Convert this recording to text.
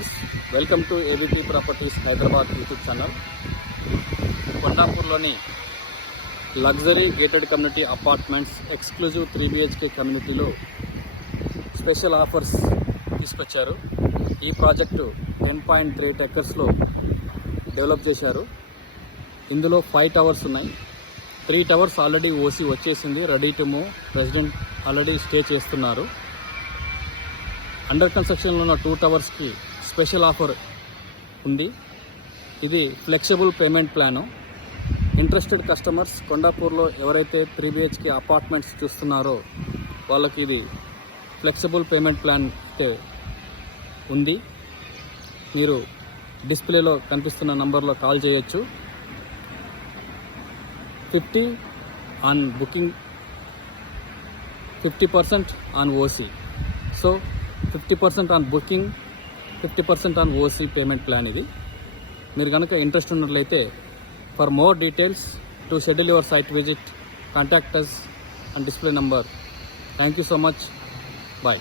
Viewers, welcome to ABP properties Hyderabad YouTube channel. కొండాపూర్లోని luxury gated community apartments exclusive 3BHK కమ్యూనిటీలో special offers తీసుకొచ్చారు. ఈ project 10.8 acresలో develop చేశారు. ఇందులో 5 towers ఉన్నాయి. 3 towers ఆల్రెడీ ఓసీ వచ్చేసింది, ready to move. Resident already stay చేస్తున్నారు. అండర్ కన్స్ట్రక్షన్లో ఉన్న 2 towersకి స్పెషల్ ఆఫర్ ఉంది. ఇది flexible payment plan. Interested customers కొండాపూర్లో ఎవరైతే 3BHK అపార్ట్మెంట్స్ చూస్తున్నారో వాళ్ళకి ఇది ఫ్లెక్సిబుల్ పేమెంట్ ప్లాన్ ఉంది. మీరు డిస్ప్లేలో కనిపిస్తున్న నంబర్లో కాల్ చేయొచ్చు. 50 on booking, 50% on OC. So 50% on booking, 50% on OC payment plan ఇది. మీరు కనుక ఇంట్రెస్ట్ ఉన్నట్లయితే for more details to schedule your site visit, contact us on display number. Thank you so much. Bye.